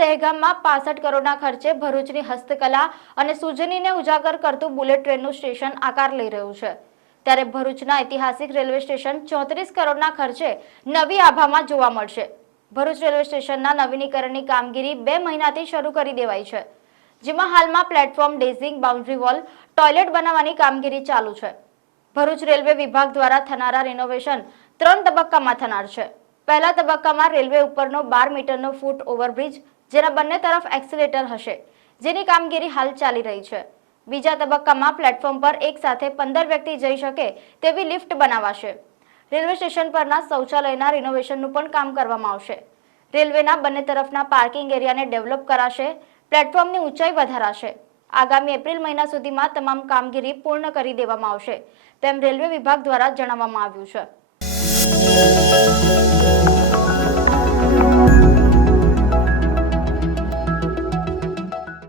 દહેગામમાં 65 કરોડના ખર્ચે ભરૂચની હસ્તકલા અને સૂજનીને ઉજાગર કરતું બુલેટ ટ્રેનનું સ્ટેશન આકાર લઈ રહ્યું છે, ત્યારે ભરૂચના ઐતિહાસિક રેલવે સ્ટેશન 34 કરોડના ખર્ચે નવી આભામાં જોવા મળશે। ભરૂચ રેલવે સ્ટેશનના નવીનીકરણની કામગીરી 2 મહિનાથી શરૂ કરી દેવાઈ છે, જેમાં હાલમાં પ્લેટફોર્મ ડેઝિંગ, બાઉન્ડ્રી વોલ, ટોયલેટ બનાવવાની કામગીરી ચાલુ છે। ભરૂચ રેલવે વિભાગ દ્વારા થનારા રિનોવેશન 3 તબક્કામાં થનાર છે। પહેલા તબક્કામાં રેલવે ઉપરનો 12 મીટરનો ફૂટ ઓવરબ્રિજ, જેના બંને તરફ એક્સિલેટર હશે, જેની કામગીરી હાલ ચાલી રહી છે। બીજા તબક્કામાં પ્લેટફોર્મ પર એક સાથે 15 વ્યક્તિ જઈ શકે તેવી લિફ્ટ બનાવાશે। રેલવે સ્ટેશન પરના શૌચાલયના રિનોવેશનનું પણ કામ કરવામાં આવશે। રેલવેના બંને તરફના પાર્કિંગ એરિયાને ડેવલપ કરાશે, પ્લેટફોર્મની ઊંચાઈ વધારાશે। આગામી એપ્રિલ મહિના સુધીમાં તમામ કામગીરી પૂર્ણ કરી દેવામાં આવશે, તેમ રેલવે વિભાગ દ્વારા જણાવવામાં આવ્યું છે।